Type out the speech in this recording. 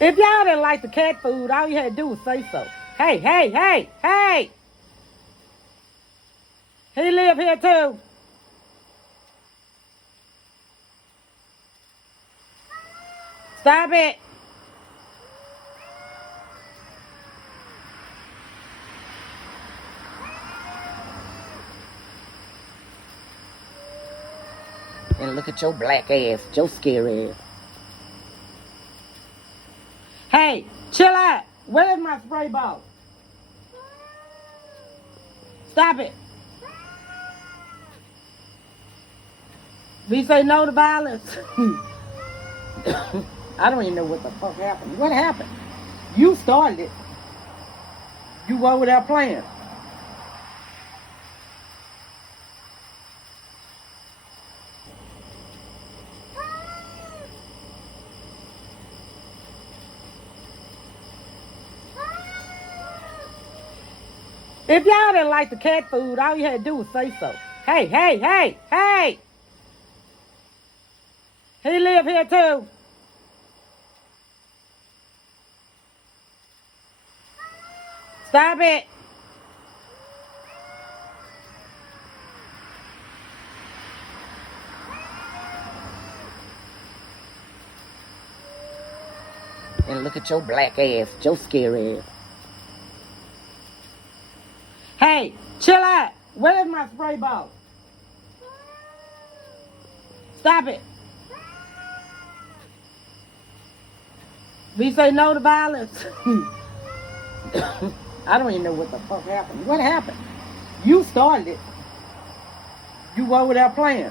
If y'all didn't like the cat food, all you had to do was say so. Hey, hey, hey, hey! He live here too. Stop it. And look at your black ass, your scary ass. Hey, chill out. Where's my spray bottle? Stop it. We say no to violence. I don't even know what the fuck happened. What happened? You started it. You over there playing. If y'all didn't like the cat food, all you had to do was say so. Hey, hey, hey, hey! He live here too. Stop it. And look at your black ass, your scary ass. Hey, chill out. Where's my spray bottle? Stop it. We say no to violence. I don't even know what the fuck happened. What happened? You started it. You over there playing.